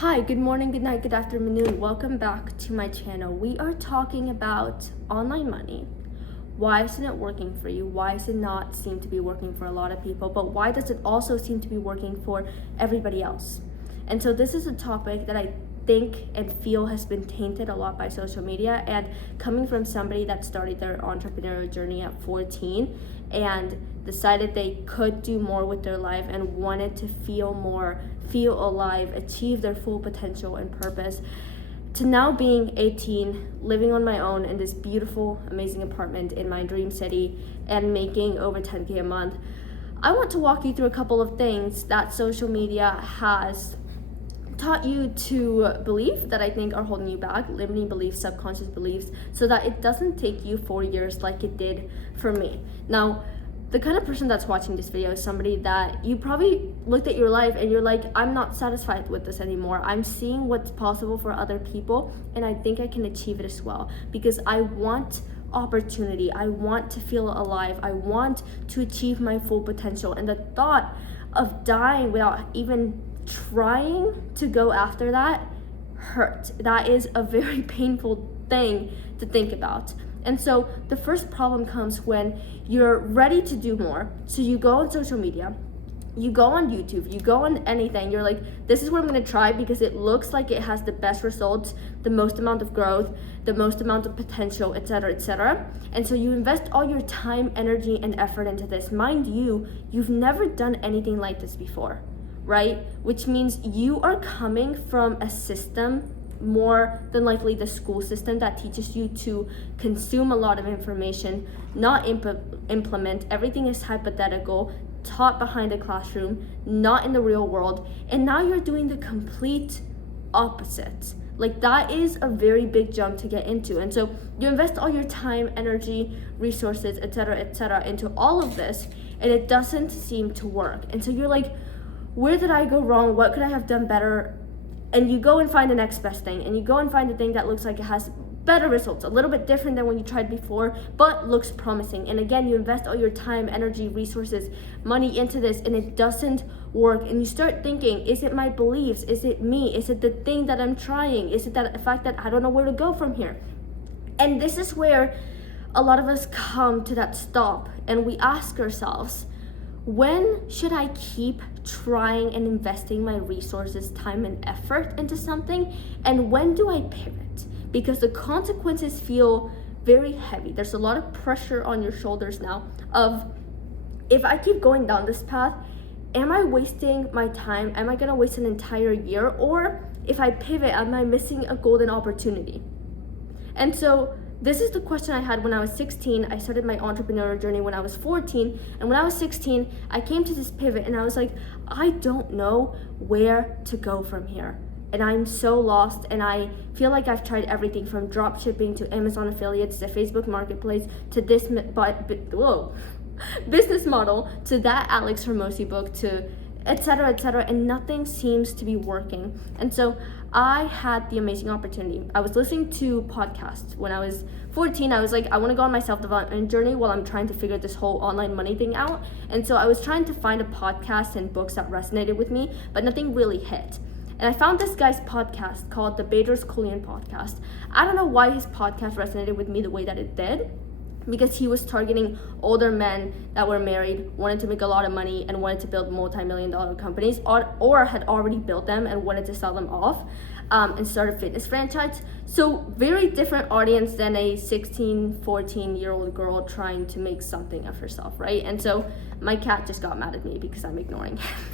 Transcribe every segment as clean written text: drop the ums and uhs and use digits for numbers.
Hi, good morning, good night, good afternoon. Welcome back to my channel. We are talking about online money. Why isn't it working for you? Why does it not seem to be working for a lot of people? But why does it also seem to be working for everybody else? And so this is a topic that I think and feel has been tainted a lot by social media, and coming from somebody that started their entrepreneurial journey at 14 and decided they could do more with their life and wanted to feel more, feel alive, achieve their full potential and purpose, to now being 18, living on my own in this beautiful, amazing apartment in my dream city and making over 10K a month. I want to walk you through a couple of things that social media has taught you to believe that I think are holding you back, limiting beliefs, subconscious beliefs, so that it doesn't take you 4 years like it did for me. Now, the kind of person that's watching this video is somebody that you probably looked at your life and you're like, I'm not satisfied with this anymore. I'm seeing what's possible for other people and I think I can achieve it as well, because I want opportunity. I want to feel alive. I want to achieve my full potential. And the thought of dying without even trying to go after that hurt. That is a very painful thing to think about. And so the first problem comes when you're ready to do more. So you go on social media, you go on YouTube, you go on anything, you're like, this is what I'm gonna try because it looks like it has the best results, the most amount of growth, the most amount of potential, etc., etc. And so you invest all your time, energy, and effort into this. Mind you, you've never done anything like this before, right? Which means you are coming from a system, more than likely the school system, that teaches you to consume a lot of information, not implement. Everything is hypothetical, taught behind a classroom, not in the real world. And now you're doing the complete opposite. Like, that is a very big jump to get into. And so you invest all your time, energy, resources, etc., into all of this, and it doesn't seem to work. And so you're like, where did I go wrong? What could I have done better? And you go and find the next best thing, and you go and find the thing that looks like it has better results, a little bit different than when you tried before, but looks promising. And again, you invest all your time, energy, resources, money into this, and it doesn't work. And you start thinking, is it my beliefs? Is it me? Is it the thing that I'm trying? Is it that the fact that I don't know where to go from here? And this is where a lot of us come to that stop, and we ask ourselves, when should I keep trying and investing my resources, time, and effort into something? And when do I pivot? Because the consequences feel very heavy. There's a lot of pressure on your shoulders now of, if I keep going down this path, am I wasting my time? Am I gonna waste an entire year? Or if I pivot, am I missing a golden opportunity? And so this is the question I had when I was 16. I started my entrepreneurial journey when I was 14. And when I was 16, I came to this pivot and I was like, I don't know where to go from here. And I'm so lost, and I feel like I've tried everything from drop shipping to Amazon affiliates to Facebook Marketplace to this business model to that Alex Hormozi book to etc., and nothing seems to be working. And so I had the amazing opportunity. I was listening to podcasts when I was 14. I was like, I want to go on my self-development journey while I'm trying to figure this whole online money thing out. And so I was trying to find a podcast and books that resonated with me, but nothing really hit. And I found this guy's podcast called the Bedros Keuilian podcast. I don't know why his podcast resonated with me the way that it did, because he was targeting older men that were married, wanted to make a lot of money, and wanted to build multi-million-dollar companies, or had already built them and wanted to sell them off, and start a fitness franchise. So very different audience than a 16, 14-year-old girl trying to make something of herself, right? And so my cat just got mad at me because I'm ignoring him.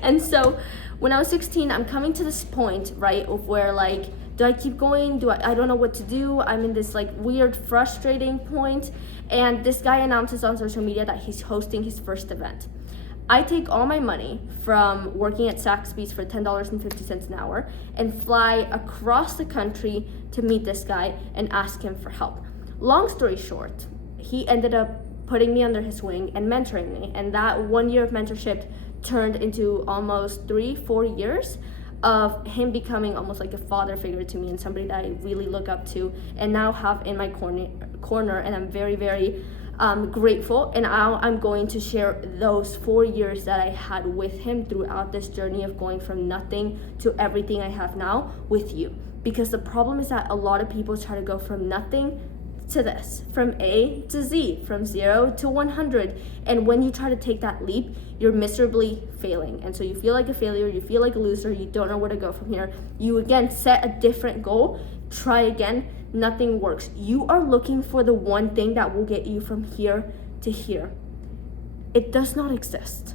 And so when I was 16, I'm coming to this point, right, of where, like, do I keep going? I don't know what to do. I'm in this like weird, frustrating point. And this guy announces on social media that he's hosting his first event. I take all my money from working at Saxby's for $10.50 an hour and fly across the country to meet this guy and ask him for help. Long story short, he ended up putting me under his wing and mentoring me. And that 1 year of mentorship turned into almost 3-4 years of him becoming almost like a father figure to me and somebody that I really look up to and now have in my corner. And I'm very, very grateful, and I'm going to share those 4 years that I had with him throughout this journey of going from nothing to everything I have now with you. Because the problem is that a lot of people try to go from nothing to this, from A to Z, from 0 to 100, and when you try to take that leap, you're miserably failing, and so you feel like a failure, you feel like a loser, you don't know where to go from here. You again set a different goal, try again, nothing works. You are looking for the one thing that will get you from here to here. It does not exist.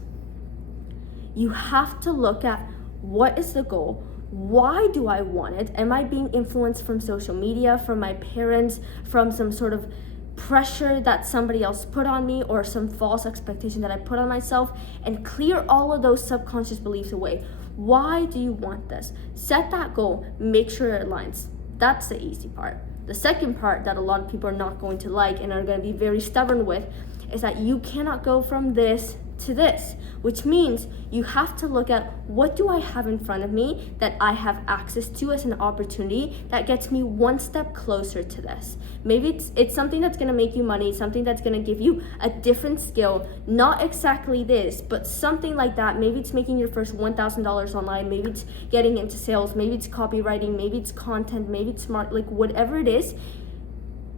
You have to look at, what is the goal? Why do I want it? Am I being influenced from social media, from my parents, from some sort of pressure that somebody else put on me, or some false expectation that I put on myself? And clear all of those subconscious beliefs away. Why do you want this? Set that goal, make sure it aligns. That's the easy part. The second part that a lot of people are not going to like and are going to be very stubborn with is that you cannot go from this to this, which means you have to look at, what do I have in front of me that I have access to as an opportunity that gets me one step closer to this. Maybe it's something that's going to make you money, something that's going to give you a different skill, not exactly this, but something like that. Maybe it's making your first $1,000 online, maybe it's getting into sales, maybe it's copywriting, maybe it's content, maybe it's smart, like whatever it is,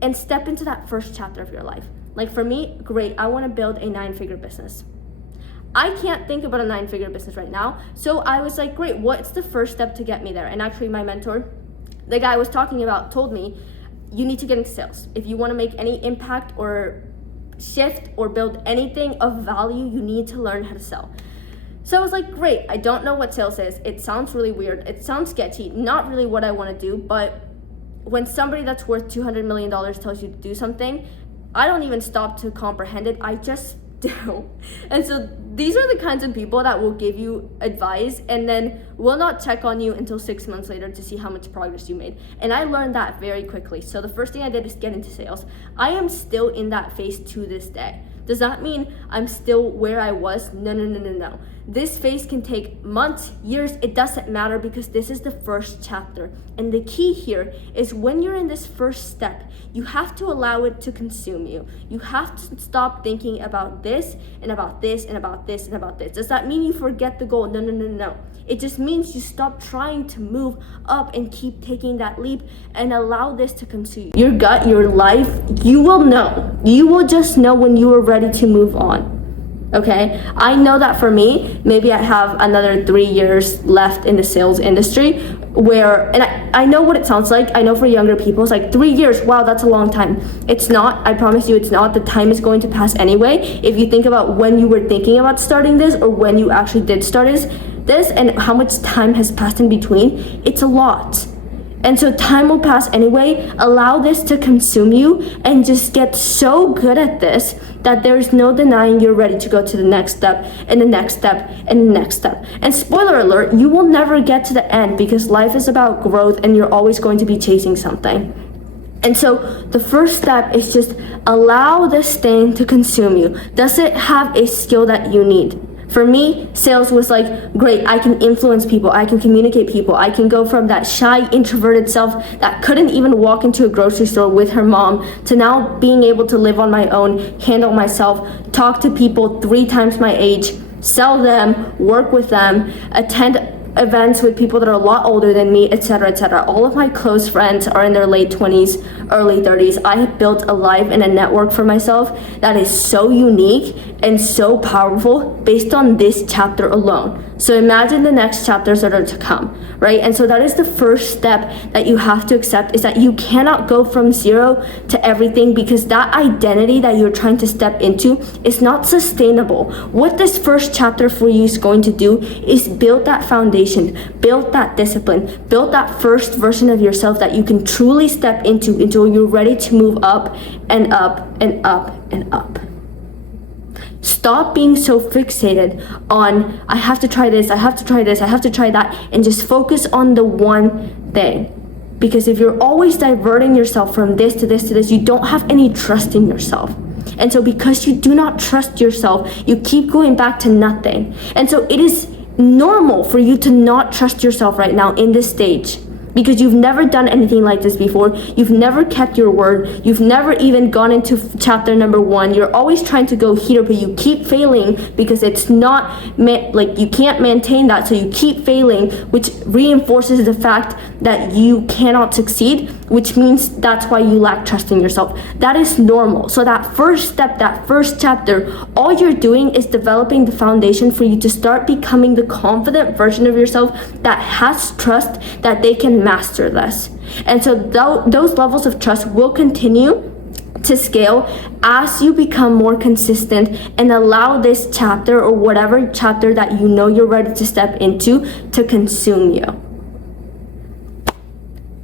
and step into that first chapter of your life. Like for me, great, I want to build a 9-figure business. I can't think about a 9-figure business right now. So I was like, great, what's the first step to get me there? And actually my mentor, the guy I was talking about, told me, you need to get into sales. If you want to make any impact or shift or build anything of value, you need to learn how to sell. So I was like, great, I don't know what sales is. It sounds really weird. It sounds sketchy, not really what I want to do. But when somebody that's worth $200 million tells you to do something, I don't even stop to comprehend it. I just do. And so these are the kinds of people that will give you advice and then will not check on you until 6 months later to see how much progress you made. And I learned that very quickly. So the first thing I did is get into sales. I am still in that phase to this day. Does that mean I'm still where I was? No. This phase can take months, years, it doesn't matter, because this is the first chapter. And the key here is, when you're in this first step, you have to allow it to consume you. You have to stop thinking about this and about this and about this and about this. Does that mean you forget the goal? No. It just means you stop trying to move up and keep taking that leap and allow this to consume you. Your gut, your life, you will know. You will just know when you are ready to move on. Okay, I know that for me, maybe I have another 3 years left in the sales industry where, and I know what it sounds like. I know for younger people, it's like 3 years, wow, that's a long time. It's not, I promise you it's not. The time is going to pass anyway. If you think about when you were thinking about starting this or when you actually did start this and how much time has passed in between, it's a lot. And so time will pass anyway. Allow this to consume you and just get so good at this that there's no denying you're ready to go to the next step and the next step and the next step. And spoiler alert, you will never get to the end, because life is about growth and you're always going to be chasing something. And so the first step is just allow this thing to consume you. Does it have a skill that you need? For me, sales was like, great, I can influence people, I can communicate people, I can go from that shy, introverted self that couldn't even walk into a grocery store with her mom to now being able to live on my own, handle myself, talk to people 3 times my age, sell them, work with them, attend events with people that are a lot older than me, etc., etc. All of my close friends are in their late 20s, early 30s. I have built a life and a network for myself that is so unique and so powerful based on this chapter alone. So imagine the next chapters that are to come, right? And so that is the first step that you have to accept, is that you cannot go from 0 to everything, because that identity that you're trying to step into is not sustainable. What this first chapter for you is going to do is build that foundation, build that discipline, build that first version of yourself that you can truly step into until you're ready to move up and up and up and up. Stop being so fixated on, I have to try this, I have to try this, I have to try that, and just focus on the one thing. Because if you're always diverting yourself from this to this to this, you don't have any trust in yourself. And so because you do not trust yourself, you keep going back to nothing. And so it is normal for you to not trust yourself right now in this stage. because you've never done anything like this before. You've never kept your word. You've never even gone into chapter number 1. You're always trying to go here, but you keep failing because it's not like you can't maintain that, so you keep failing, which reinforces the fact that you cannot succeed, which means that's why you lack trust in yourself. That is normal. So that first step, that first chapter, all you're doing is developing the foundation for you to start becoming the confident version of yourself that has trust that they can master this. And so those levels of trust will continue to scale as you become more consistent and allow this chapter or whatever chapter that you know you're ready to step into to consume you.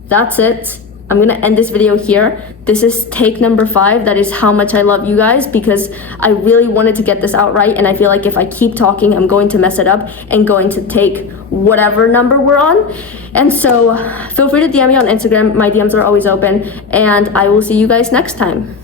That's it. I'm gonna end this video here. This is take number 5. That is how much I love you guys, because I really wanted to get this out right, and I feel like if I keep talking, I'm going to mess it up and going to take whatever number we're on. And so feel free to DM me on Instagram. My DMs are always open, and I will see you guys next time.